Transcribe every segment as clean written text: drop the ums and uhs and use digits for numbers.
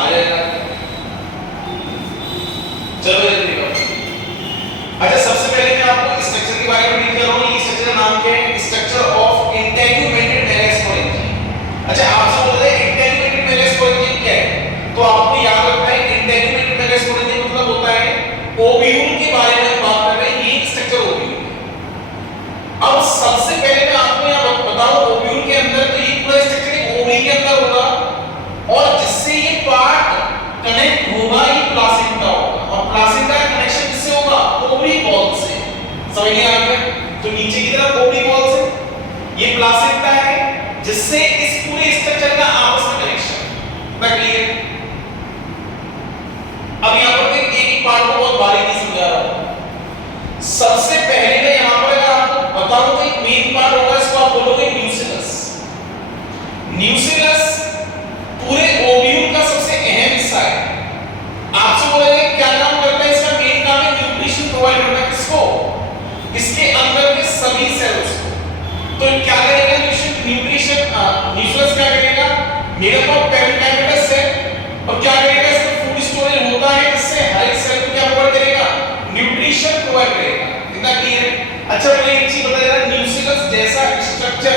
आ जाएगा। चलो जल्दी करो। अच्छा सबसे पहले मैं आपको स्ट्रक्चर के बारे में डील कर रहा हूं। ये स्ट्रक्चर नाम क्या है? Structure of integumented megasporangium. अच्छा आपसे बोल रहे हैं इंटेग्यूमेंटेड मेलेस्पोरेंजियम क्या है, तो आपको याद रखना है इंटेग्यूमेंटेड मेलेस्पोरेंजियम मतलब होता है ओव्यूल के बारे में बात कर रहे हैं। ये स्ट्रक्चर ओव्यूल है। अब सबसे पहले मैं आपको यहां बताऊं ओव्यूल के अंदर तो ये पूरा स्ट्रक्चर एक ओवरी के अंदर होगा और जिससे ये पार्ट कनेक्ट होगा ये प्लासेंटा होगा और प्लासेंटा का कनेक्शन किससे होगा? ओवरी बॉल से। समझ में आ गया? तो नीचे की तरफ ओवरी बॉल से ये प्लासेंटा है जिससे इस पूरे स्ट्रक्चर का आपस में कनेक्शन। क्लियर? अब यहां पर एक एक पार्ट को बहुत बारीकी से समझा रहा हूं। सबसे पहले मैं यहां पर अगर आपको बताऊं तो एक मेन पार्ट होगा, इसको आप बोलोगे न्यूसिलस। न्यूसिलस पूरे ओव्यूल का सबसे अहम हिस्सा है। आपसे बोलेंगे क्या काम करता है इसका? मेन काम है न्यूट्रिशन प्रोवाइड करना। किसको? इसके अंदर के सभी सेल्स को। तो क्या करेगा न्यूट्रिशन? न्यूक्लियस क्या करेगा? मेडअप ऑफ पेरिकाइनेटस सेल और क्या करेगा इसका फूड स्टोरेज होता है जिससे हर एक सेल को क्या प्रोवाइड करेगा? न्यूट्रिशन प्रोवाइड करेगा। इतना क्लियर है? अच्छा मुझे एक चीज बता देना, न्यूक्लियस जैसा स्ट्रक्चर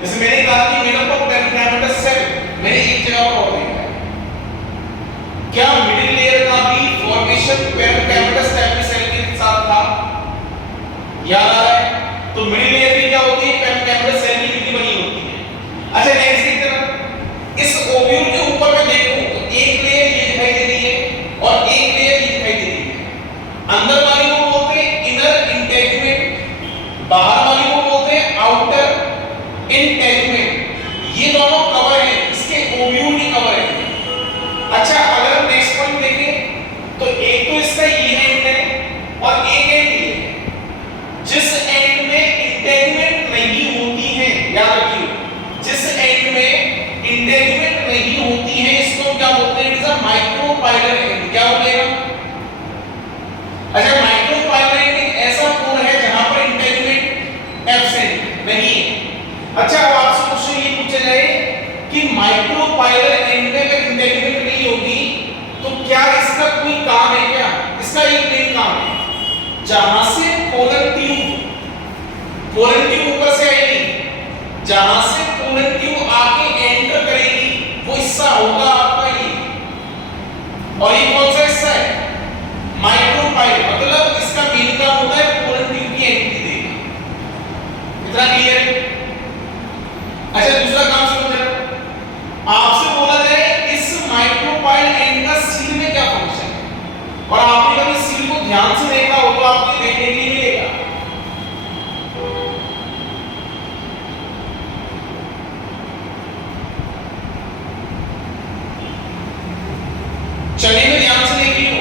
जैसे मैंने कहा कि मेडअप ऑफ पेरिकाइनेटस सेल मैंने एक जगह पर और देखा है। क्या मिडिल लेयर का भी फॉर्मेशन पेरिकाइनेटस टाइप के सेल के साथ था? याद आ रहा है? तो मिडिल लेयर भी क्या होती है? पेरिकाइनेटस सेल की कितनी बनी होती है। अच्छा नेक्स्ट देखते हैं, इस ओव्यूल के ऊपर मैं देखूं तो एक लेयर ये दिखाई दे रही है और एक लेयर ये दिखाई दे रही है। अंदर वाली को बोलते हैं इनर इंटेग्यूमेंट, बाहर वाली को बोलते हैं आउटर इंटेग्यूमेंट। ये दोनों कवर है, इसके ओव्यूल की कवर है। अच्छा अगर हम नेक्स्ट पॉइंट देखें तो एक तो इसका ये एंड है और एक एंड ये है। जिस एंड में इंटेग्यूमेंट नहीं होती है, याद रखिए जिस एंड में इंटेग्यूमेंट नहीं होती है इसको क्या बोलते हैं? It is a micropylar and. क्या बोलेगा? अच्छा माइक्रोपाइलर एंड एक ऐसा कोण है जहां पर इंटेग्यूमेंट एब्सेंट नहीं है। अच्छा अब आपसे क्वेश्चन ये पूछा जाए कि माइक्रोपाइलर एंड में अगर इंटेग्यूमेंट नहीं होगी तो क्या इसका कोई काम है? क्या इसका एक मेन काम है, जहां से पोलन ट्यूब ऊपर से आएगी, जहां से पोलन ट्यूब आके एंटर करेगी वो हिस्सा होगा आपका ये। और ये कौन सा हिस्सा है? माइक्रोपाइल। मतलब इसका मेन काम होता है पोलन ट्यूब की एंट्री देना। इतना क्लियर है? अच्छा दूसरा काम समझ रहे हो? आपसे बोला जाए इस माइक्रोपाइल एंड का सील में क्या फंक्शन है और आपने कभी सील को ध्यान से देखा हो तो आपको देखने के लिए मिलेगा। चने में ध्यान से देखिए हो,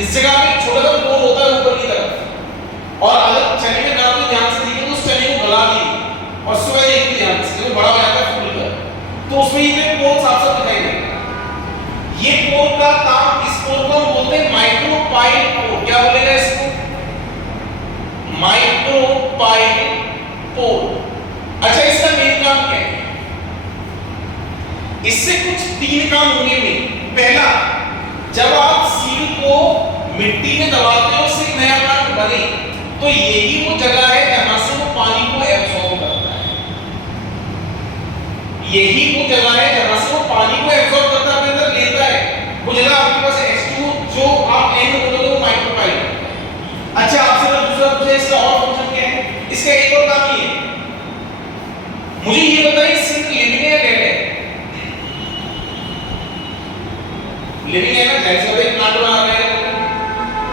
इस जगह पे छोटा सा पोल होता है ऊपर की तरफ और अगर चने में ना तो ध्यान से देखिए तो उस चने को गला दी और सुबह देखिए ध्यान से, वो बड़ा हो जाता है फूल का, तो उसमें ये पोल साफ साफ दिखाई देगा। ये पोल का काम, इस पोल को हम बोलते हैं माइक्रोपाइल पोल। क्या बोलेगा इसको? माइक्रोपाइल पोल। अच्छा इसका मेन काम क्या है? इससे कुछ तीन काम होंगे मेन। पहला, जब आप सील को मिट्टी में दबाते हो उससे एक नया प्लांट बने तो यही वो जगह है जहां से वो पानी को एब्सॉर्ब करता है। यही वो जगह है जहां से वो पानी को एब्सॉर्ब करता है, अपने अंदर लेता है। वो जगह आपके पास H2 जो आप एंड बोलोगे वो माइक्रोपाइल। अच्छा आपसे मैं दूसरा पूछा इसका और फंक्शन क्या है? इसका एक और काम ये है, मुझे ये बताइए सिर्फ लिविंग है या डेड है? लिविंग है ना, जैसे एक प्लांट बना रहे हैं।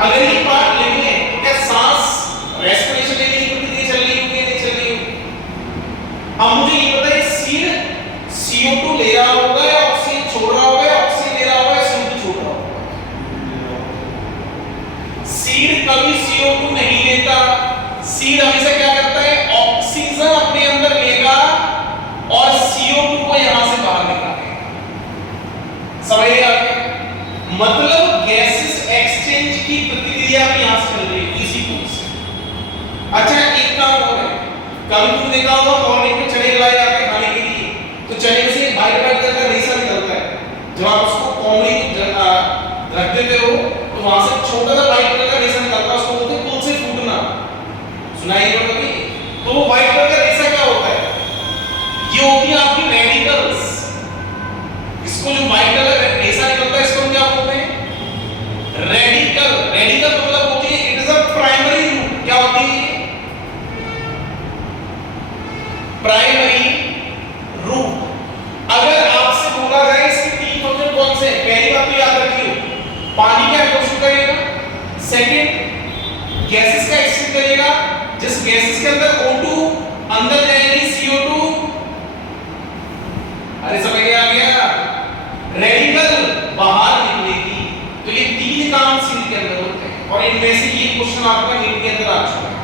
अगर ये पार्ट लिविंग है तो क्या सांस रेस्पिरेशन लेने की प्रक्रिया चल रही होगी या नहीं चल रही होगी? अब मुझे ये बताइए सीड CO2 ले रहा होगा या ऑक्सीजन छोड़ रहा होगा या ऑक्सीजन ले रहा होगा या CO2 छोड़ रहा होगा? सीड कभी CO2 नहीं लेता। सीड हमेशा क्या करता है? ऑक्सीजन अपने अंदर लेगा और CO2 को यहां से बाहर निकालेगा। समझ गए? मतलब गैसेस एक्सचेंज की प्रतिक्रिया भी यहां से चल रही है इसी पोल से। अच्छा एक काम और है, कभी तुमने देखा होगा मॉर्निंग में चने लाए जाते हैं खाने के लिए, तो चने से बाइट करता रेशा निकलता है। जब आप उसको कोमड़ी रख देते हो तो वहां से छोटा सा व्हाइट कलर का रेशा निकलता है, उसको बोलते हैं पुल से फूटना। सुनाई है कभी? तो वो व्हाइट कलर का रेशा क्या होता है? ये होती है आपकी रेडिकल्स। इसको जो व्हाइट कलर रेशा निकलता है इसको हम क्या बोलते हैं? रेडिकल। रेडिकल मतलब होती है it is a primary root. क्या होती है? Primary root. अगर आपसे बोला जाए इसके तीन फंक्शन कौन से हैं, पहली बात तो याद रखिए, पानी का अब्जॉर्प्शन करेगा, सेकंड गैसेस का एक्सचेंज करेगा, जिस गैसेस के अंदर O2 अंदर जाएगी CO2, अरे समझ आ गया, रेडिकल बाहर निकलेगी। तो ये तीन काम सील के अंदर होते हैं और इनमें से ये क्वेश्चन आपका नीट के अंदर आ चुका है।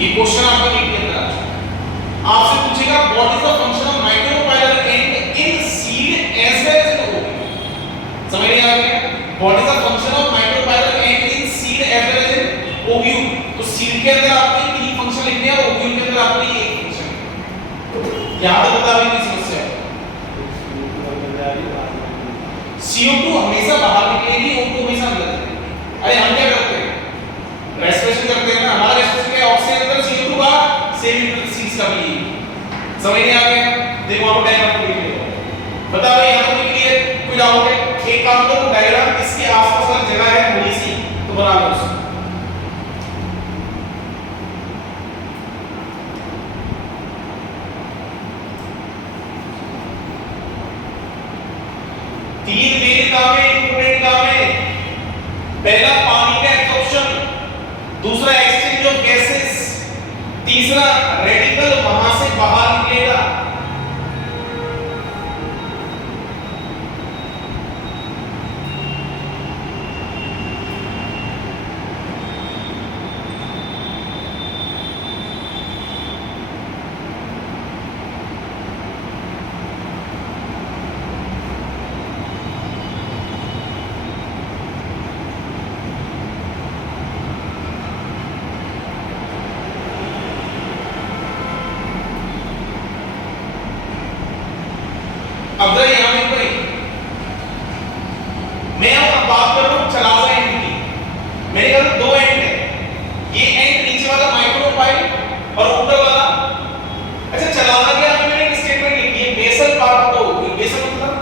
ये क्वेश्चन आपका नीट के अंदर आ चुका है। आपसे पूछेगा what is the function of micropylar and in seed as well as in ovule. समझ में आ गया? What is the function of micropylar and in seed as well as in ovule. तो सीड के अंदर आपको तीन फंक्शन लिखने हैं और ओव्यूल के अंदर आपको ये एक फंक्शन। यहां तक बता रही समस्या। CO2 हमेशा बाहर निकलेगी, O2 हमेशा अंदर जाएगी। अरे हम क्या करते हैं? रेस्पिरेशन करते हैं ना, हमारा रेस्पिरेशन क्या है? ऑक्सीजन अंदर CO2 बाहर, सेम सीज का भी। समझ नहीं आ गया? देखो आपको डायग्राम लिख लिया। बता भाई यहां तक क्लियर? कोई डाउट है? एक काम करो, डायग्राम इसके आसपास वाली जगह है थोड़ी सी तो बना लो उसको। तीन मेन काम है, इंपोर्टेंट काम है। पहला पानी का एब्जॉर्प्शन, दूसरा एक्सचेंज ऑफ गैसेस, तीसरा रेडिकल वहां से बाहर निकलेगा। अब जरा यहां में कोई मैं अब बात कर रहा हूं चलाजा एंड की। मेरे ख्याल दो एंड है, ये एंड नीचे वाला माइक्रोपाइल और ऊपर वाला। अच्छा चलाजा के आगे मैंने एक स्टेटमेंट लिखी है बेसल पार्ट तो बेसल मतलब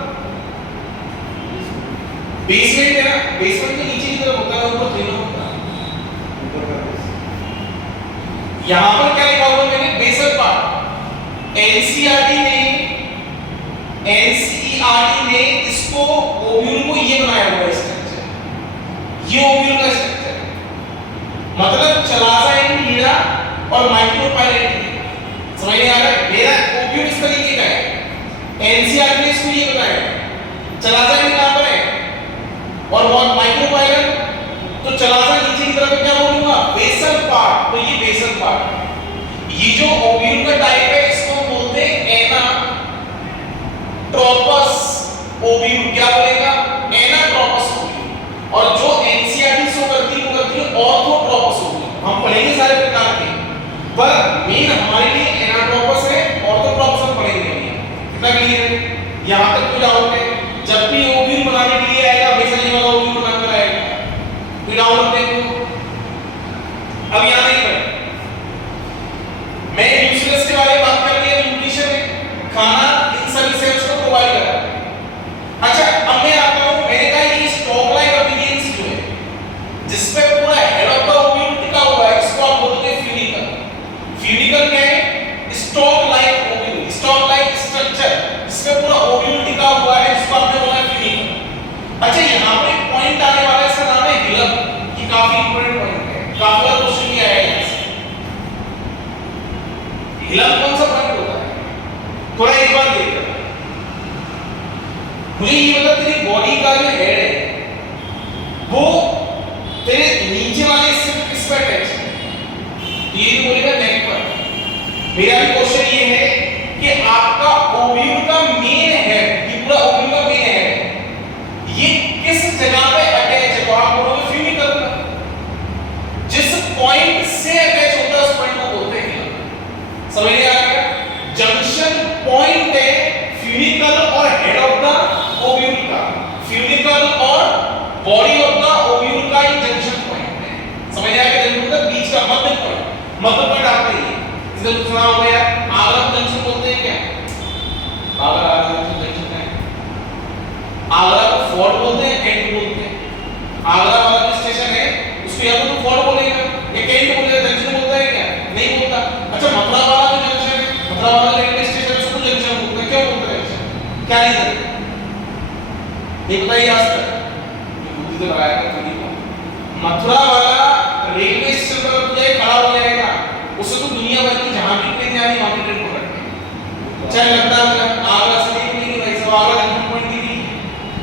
बेसमेंट है ना, बेसमेंट के नीचे की तरफ होता है, ऊपर थ्री होता है। यहां पर क्या लिखा हुआ मैंने? Basal part. एनसीईआरटी ने इसको ओव्यूल को ये बनाया हुआ है स्ट्रक्चर, ये ओव्यूल का स्ट्रक्चर है। मतलब चलाजा एंड हीरा और माइक्रोपाइल एंड हीरा। समझ में आ रहा है? मेरा ओव्यूल इस तरीके का है, एनसीईआरटी ने इसको ये बनाया। चलाजा एंड कहां पर है और व्हाट माइक्रोपाइल? तो चलाजा नीचे की तरफ क्या बोलूंगा? Basal part. तो ये बेसल पार्ट। ये जो ओव्यूल का टाइप है इसको बोलते हैं एना ट्रोपस ओव्यूल। क्या बोलेगा? Anatropous ovule. और जो एनसीईआरटी शो करती है वो करती है ऑर्थोट्रोपस ओव्यूल। हम पढ़ेंगे सारे प्रकार के, पर मेन हमारे लिए एनाट्रोपस है, ऑर्थोट्रोपस हम पढ़ेंगे। कितना क्लियर है? यहां तक कोई डाउट है? जब भी ओव्यूल बनाने के लिए आएगा हमेशा ये वाला ओव्यूल बनाकर आएगा। कोई डाउट देखो अब यहां नहीं पर मैं न्यूट्रिशंस के बारे में बात कर लिया। न्यूट्रिशन में खाना इन सभी सेल्स को प्रोवाइड कर रहा है। अच्छा अब मैं आता हूं, मैंने कहा ये स्टॉक लाइक अपीयरेंस जो है जिस पे पूरा हेड ऑफ द ओव्यूल टिका हुआ है इसको आप बोलते हैं फ्यूनिकल। फ्यूनिकल क्या है? Stock like ovule, stock like structure जिस पे पूरा ओव्यूल टिका हुआ है इसको आपने बोला फ्यूनिकल। अच्छा यहां पे एक पॉइंट आने वाला है, इसका नाम है हिलम। ये काफी इंपॉर्टेंट पॉइंट है, काफी बार क्वेश्चन भी आया है यहां से। हिलम कौन सा पॉइंट होता है? थोड़ा एक बार देखो, मुझे ये मतलब तेरी बॉडी का जो हेड है वो तेरे नीचे वाले हिस्से पे किस पे अटैच है? ये तो बोलेगा नेक पर। मेरा भी क्वेश्चन ये है कि आपका ओव्यूल का मेन हेड, ये पूरा ओव्यूल का मेन हेड ये किस जगह पे अटैच है? तो आप बोलोगे फ्यूनिकल पर। जिस पॉइंट से अटैच होता है उस पॉइंट को बोलते हैं हिलम। समझ में आ गया? जंक्शन पॉइंट है फ्यूनिकल और हेड ऑफ द सुना होगा यार, आगरा जंक्शन बोलते हैं क्या? आगरा जंक्शन क्या है? आगरा को फोर्ट बोलते हैं, कैंट बोलते हैं। आगरा वाला जो स्टेशन है उसको या तो फोर्ट बोलेगा या कैंट बोलेगा, जंक्शन बोलता है क्या? नहीं बोलता। अच्छा मथुरा वाला जो जंक्शन है, मथुरा वाला रेलवे स्टेशन है, उसको जंक्शन बोलते हैं। क्यों बोलते हैं जंक्शन? क्या रीजन? ये बताइए आज तक। बुद्धि तो लगाया था थोड़ी। मथुरा वाला रेलवे स्टेशन पर जाए खड़ा हो जाएगा, उससे तो दुनिया भर की जहां भी ट्रेन जानी वहां की ट्रेन पकड़नी। चाहे लगता है आगरा से नहीं भाई सब आगरा जंक्शन पॉइंट की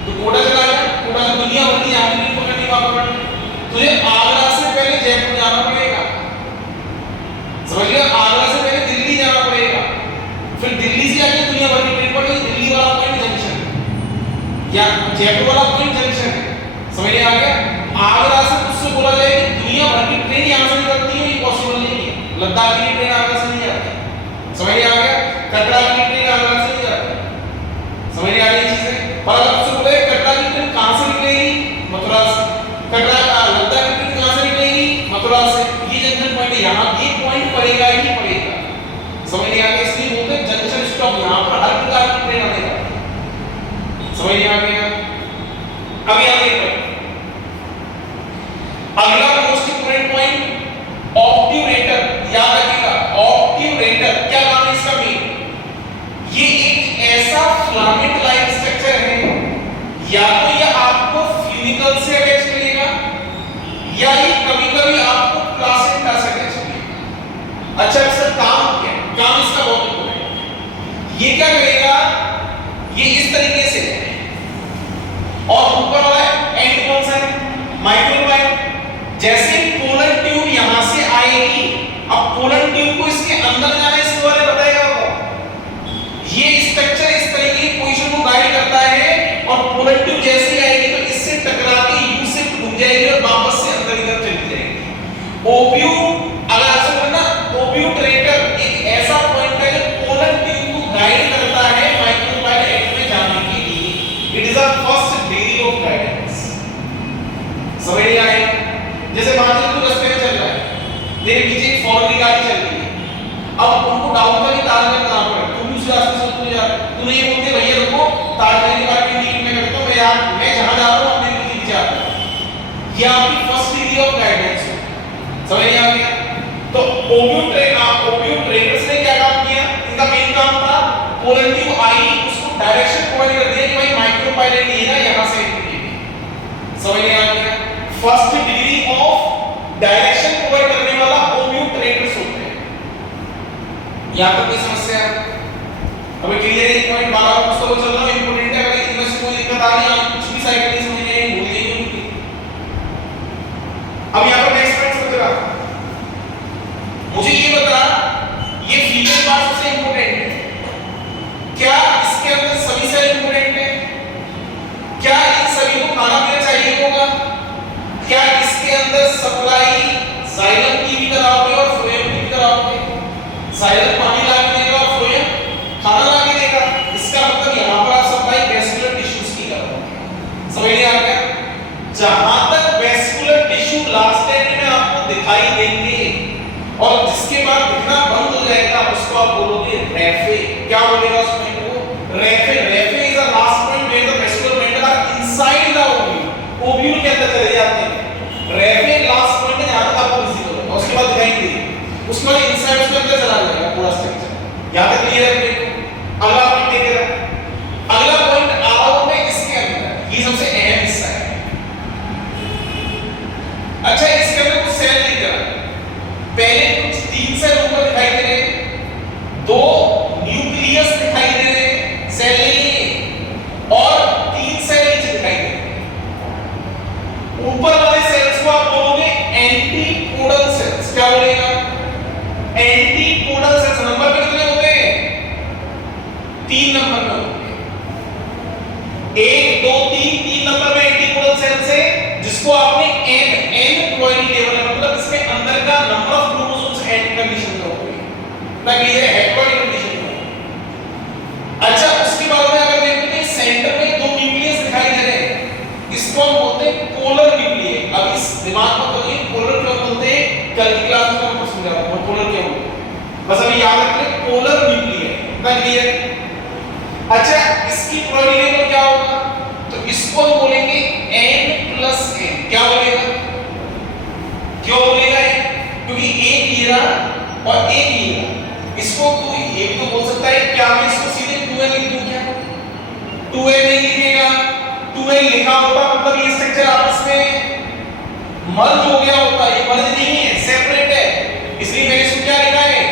तो कोटा चला गया, कोटा से दुनिया भर की जहां भी ट्रेन पकड़नी वहां पकड़नी। तुझे आगरा से पहले जयपुर जाना पड़ेगा, समझ गया? आगरा से पहले दिल्ली जाना पड़ेगा, फिर दिल्ली से आके दुनिया भर की ट्रेन पकड़ेगी। दिल्ली वाला पॉइंट जंक्शन या जयपुर वाला पॉइंट जंक्शन है, समझ में आ गया? आगरा से उससे बोला जाए कि दुनिया भर की ट्रेन यहां से निकलती है, ये पॉसिबल नहीं है। लद्दाख की ट्रेन आगरा से नहीं आती, समझ में आ गया? कटरा की ट्रेन आगरा से नहीं आती, समझ में आ गई चीजें? पर अगर उससे बोले कटरा की ट्रेन कहां से निकलेगी? मथुरा से। कटरा लद्दाख की ट्रेन कहां से निकलेगी? मथुरा से। ये जंक्शन पॉइंट है, यहां ये पॉइंट पड़ेगा ही पड़ेगा, समझ में आ गया? इसलिए बोलते हैं जंक्शन स्टॉप, यहां पर हर प्रकार की ट्रेन आएगा, समझ में आ गया? अब यहां देखो अगला मोस्ट इंपोर्टेंट पॉइंट ऑब्ट्यूरेटर, याद रखिएगा। ऑब्ट्यूरेटर क्या नाम है इसका? मेन ये एक ऐसा फिलामेंट लाइक स्ट्रक्चर है, या तो ये आपको फ्यूनिकल से अटैच करेगा या ये कभी-कभी आपको प्लासेंटा से अटैच करेगा। अच्छा इसका काम क्या है? काम इसका बहुत इंपॉर्टेंट है। ये क्या करेगा? ये इस तरीके से और ऊपर वाला एंड कौन सा है? माइक्रोवाइड। जैसे पोलर ट्यूब यहां से आएगी, अब पोलर ट्यूब को इसके अंदर जाना इसके बारे में बताएगा वो। ये स्ट्रक्चर इस तरीके की पोजीशन को गाइड करता है और पोलर ट्यूब जैसे ही आएगी तो इससे टकरा के यू से घूम जाएगी और वापस से अंदर की तरफ चली जाएगी। ओब्यू अगर ऐसा करना, ओब्यूट्रेटर एक ऐसा पॉइंट है जो पोलर ट्यूब को गाइड करता है माइक्रोवाइड में जाने के लिए। It is a first degree of guidance, समझ में आया? जैसे मान लो तू रास्ते में चल रहा है, तेरे पीछे एक फॉरन की गाड़ी चल रही है, अब उनको डाउट था कि ताजमहल कहां पर है, तू भी उस रास्ते से तू जा, तू नहीं बोलते भैया रुको ताजमहल के बारे में इंडिकेट मैं करता हूं, मैं यार मैं जहां जा रहा हूं आप मेरे को पीछे जाते हैं। ये आपकी फर्स्ट डिग्री ऑफ गाइडेंस है, समझ में आ गया? तो ओब्यूट्रेटर्स ने क्या काम किया? इनका मेन काम था पोलर ट्यूब आई उसको डायरेक्शन प्रोवाइड कर दिया कि भाई माइक्रो पायलट नहीं है ना यहां से, समझ में आ गया? First degree of direction provide करने वाला ओब्यूट्रेटर्स होते हैं। यहां तक कोई समस्या है? अभी क्लियर है? पॉइंट 12 पुस्तकों चल रहा है, इंपॉर्टेंट है। अगर इनमें से कोई दिक्कत आ रही है, कुछ भी साइकिल नहीं समझ नहीं आई, भूल गई उनकी। अब यहां पर नेक्स्ट पॉइंट समझ रहा, मुझे ये बता, ये फीमेल पार्ट सबसे इंपॉर्टेंट है। क्या इसके अंदर सभी सेल इंपॉर्टेंट है? क्या इन सभी को खाना पीना चाहिए होगा? क्या इसके अंदर सप्लाई जाइलम की भी कराओगे और फ्लोएम की भी कराओगे? जाइलम पानी ला के देगा और फ्लोएम खाना ला के देगा। इसका मतलब यहां पर आप सप्लाई वेस्कुलर टिश्यूज की करोगे, समझ में आ गया? जहां तक वेस्कुलर टिश्यू लास्ट एंड में आपको दिखाई देंगे और जिसके बाद दिखना बंद हो जाएगा उसको आप बोलोगे रेफे। क्या बोलेगा उस पॉइंट को? Raphe. Raphe is the last point where the vascular mental are inside the ovule, ovule के अंदर चले जाते हैं। रेफे लास्ट पॉइंट है जहां तक आपको विजिबल है, उसके बाद दिखाई नहीं देगी, उसके बाद इनसाइड उसके अंदर चला जाएगा पूरा स्ट्रक्चर। यहां तक क्लियर है? अगला पॉइंट देख रहा, अगला पॉइंट आओ में इसके अंदर ये सबसे अहम हिस्सा है। अच्छा इसके अंदर कुछ सेल दिख रहा है, पहले कुछ 3 सेल ऊपर दिखाई दे रहे, 2 न्यूक्लियस दिखाई दे रहे सेल नहीं, और 3 सेल नीचे दिखाई दे रहे। ऊपर वाले सेल्स को आप बोलोगे एंटीपोडल सेल्स। क्या बोलेगा? Antipodal cells. नंबर पे कितने होते हैं? 3 नंबर में होते हैं, 1 2 3 3 नंबर में एंटीपोडल सेल्स है, जिसको आपने n प्रोबेबिलिटी लेवल है, मतलब इसके अंदर का number of chromosomes n condition में होते हैं, ना कि ये हेटेरोजेनिक कंडीशन में। अच्छा उसके बाद में अगर देखते हैं सेंटर में 2 न्यूक्लियस दिखाई दे रहे हैं, इसको हम बोलते हैं पोलर न्यूक्लियस। अब इस दिमाग में तो ये पोलर क्यों बोलते हैं, कल की क्लास में मैं समझाऊंगा पोलर क्यों बोलते हैं, बस अभी याद पोलर न्यूक्लियर। इतना क्लियर? अच्छा इसकी प्रोबेबिलिटी लेवल क्या होगा? तो इसको हम बोलेंगे n+n। क्या बोलेगा? क्यों बोलेगा? क्योंकि एक ये रहा और एक ये रहा। इसको तो एक तो बोल सकता है, क्या मैं इसको सीधे 2n लिख दूं? क्या 2n नहीं लिखेगा? 2n लिखा होता मतलब ये स्ट्रक्चर आपस में मर्ज हो गया होता। ये मर्ज नहीं है, सेपरेट है, इसलिए मैंने इसको क्या लिखा है?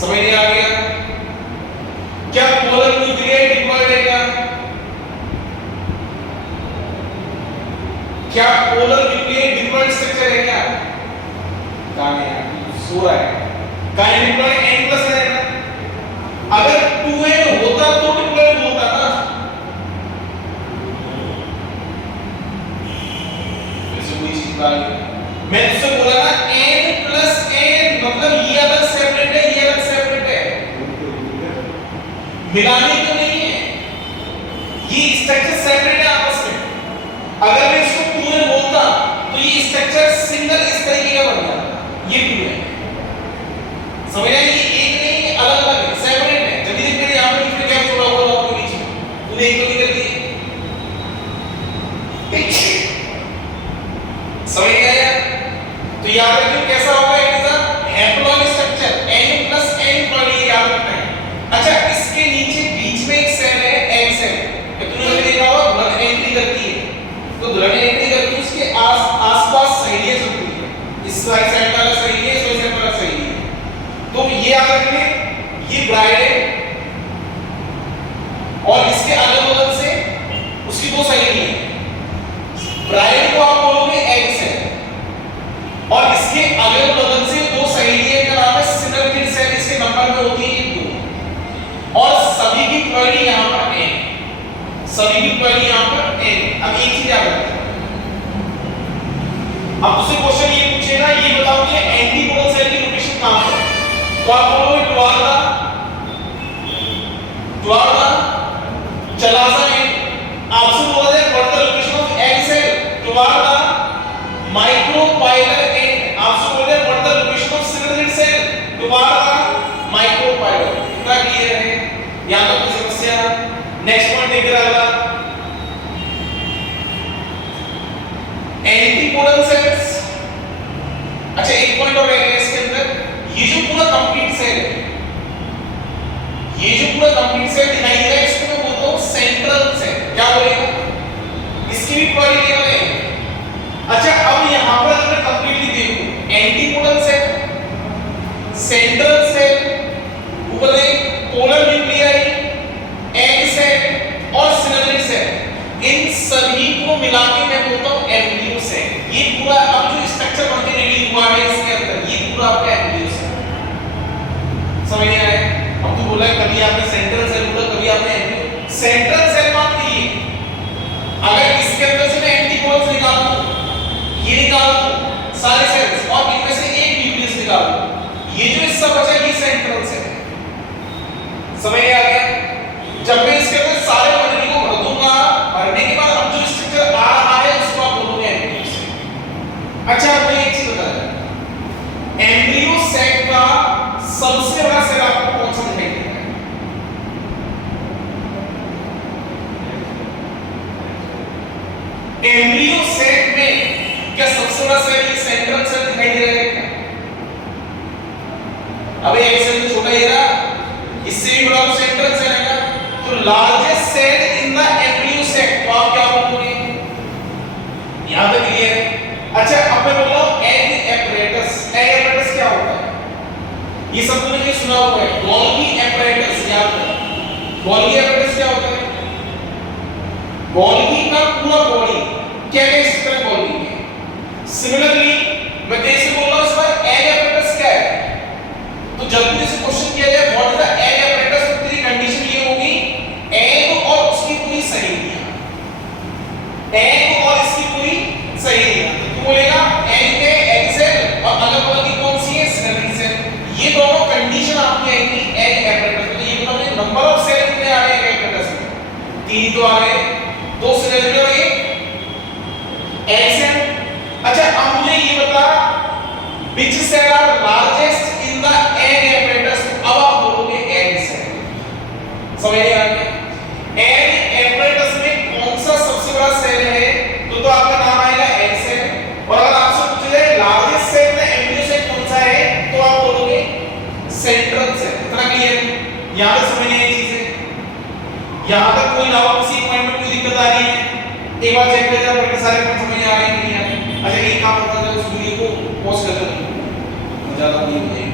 समझ नहीं आ गया? क्या पोलर न्यूक्लियर डिप्लॉयड है? क्या पोलर न्यूक्लियर डिप्लॉयड स्ट्रक्चर है क्या? कहां है? सो रहा है। कहां है डिप्लॉयड? n+ है ना। अगर 2n होता तो डिप्लॉयड होता ना। ऐसे कोई चीज आ गई। मैं तुझसे बोला ना n+n मतलब ये अलग सेपरेट है, ये अलग सेपरेट है, मिलाने को नहीं है। ये स्ट्रक्चर सेपरेट है आपस में। अगर मैं इसको 2n बोलता तो ये स्ट्रक्चर सिंगल इस तरीके का बन जाता। ये 2n समझ आया? ये एक नहीं है, अलग अलग है, सेपरेट है। जल्दी देख मेरे यहां पे बीच में क्या छोड़ा हुआ है आपके बीच में? तूने एक तो निकल दिए। समझ गया? तो याद रखिए कैसा होगा exam haploid structure n+n probability याद रखना है। अच्छा इसके नीचे बीच में एक सेल है एग सेल। तो तूने कभी देखा होगा ब्लड एंट्री करती है, तो ब्लड एंट्री करती है उसके आसपास साइडियस होती है। इस साइड का साइडियस, इस साइड का साइडियस। तो ये याद रखिए ये ब्राइड है और इसके अगल बगल से उसकी दो साइड है। ब्राइड को आप बोलोगे एग सेल और इसके अगल बगल से दो साइडियन का नाम है सिनर्जिड सेल। इसके नंबर में होती है 2 और सभी की प्रोबेबिलिटी यहां पर n। सभी की प्रोबेबिलिटी यहां पर n। अब एक चीज याद रखना, अब दूसरे क्वेश्चन ये पूछेगा, ये बताओ कि एंटीपोलर सेल की लोकेशन कहां पर है? तो आप बोलोगे द्वारका, द्वारका, चलासा है। आपसे बोला जाए what the location of egg cell? द्वारका, माइक्रोपाइलर एंड। आपसे बोला जाए what the location of synergid cell? द्वारका, माइक्रोपाइलर। इतना क्लियर है? यहां तक कोई समस्या? नेक्स्ट पॉइंट देख रहा अगला एंटीपोलर सेल्स। अच्छा एक पॉइंट और है इसके अंदर, ये जो पूरा कंप्लीट सेल है, ये जो पूरा कंप्लीट सेल दिखाई दे रहा है इसको मैं बोलता हूं सेंट्रल सेल। क्या बोलेगा? इसकी भी प्रोबेबिलिटी लेवल है। अच्छा अब यहां पर अगर मैं कंप्लीटली देखूं एंटीपोलर सेल, सेंट्रल सेल, ऊपर एक पोलर न्यूक्लियर, एग सेल और सिनर्जिड सेल, इन सभी को मिला के मैं बोलता हूं एम्ब्रियो सेल। ये पूरा अब जो स्ट्रक्चर बनके रेडी हुआ है इसके अंदर, ये पूरा आपका एम्ब्रियो सेल। समझ नहीं आया? अब तो बोला है कभी आपने सेंट्रल सेल बोला, कभी आपने एम्ब्रियो। सेंट्रल सेल बात की है, अगर इसके अंदर से मैं एंटीपोलर निकाल दूं, ये निकाल दूं सारे सेल्स और इनमें से एक न्यूक्लियस निकाल दूं, ये जो हिस्सा बचा ये सेंट्रल सेल। समझ आ गया? जब मैं इसके अंदर सारे मटेरियल को भर दूंगा, भरने के बाद अब जो स्ट्रक्चर आ रहा है उसको आप बोलोगे एम्ब्रियो सेल। अच्छा अब मैं एक चीज बता दूं, एम्ब्रियो सेल का सबसे बड़ा सेल आपको कौन सा दिखाई देता है? एम्ब्रियो सेल में क्या सबसे बड़ा सेल सेंट्रल सेल दिखाई दे रहा है क्या? अबे एक सेल तो छोटा ही रहा, इससे भी बड़ा तो सेंट्रल सेल है ना। तो largest cell in the embryo cell, तो आप क्या बोलोगे? यहां तक क्लियर है? अच्छा अब मैं बोल रहा हूं एग एपरेटस। एग एपरेटस क्या होता है? ये सब तुमने ये सुना हुआ है, गोल्गी एपरेटस। याद रखो गोल्गी एपरेटस क्या होता है? गोल्गी का पूरा बॉडी क्या है इस तरह गोल्गी है। सिमिलरली मैं तेरे से बोल रहा हूं इस बार एग एपरेटस क्या है? तो जब भी इसे क्वेश्चन किया जाए what is the egg apparatus, तो तेरी कंडीशन ये होगी एग और उसकी पूरी सहेलियां, एग और इसकी पूरी सहेलियां। तो तू बोलेगा एग है एग सेल और अलग अलग की कौन सी है? Synergid cell. ये दोनों कंडीशन आपकी आएंगी एग एपरेटस। तो ये बताओ नंबर ऑफ सेल कितने आ रहे हैं एग एपरेटस में? 3 तो आ रहे हैं, 2 सिनर्जिड और 1 एग सेल। अच्छा अब मुझे ये बता which cell are largest in the यहां तक समझ नहीं आई चीजें? यहां तक कोई डाउट, किसी पॉइंट में कोई दिक्कत आ रही है? एक बार चेक कर जाओ कि सारे पॉइंट समझ आ रहे हैं कि नहीं आ रहे। अच्छा एक काम करता है, उस वीडियो को पॉज कर दो, ज्यादा नहीं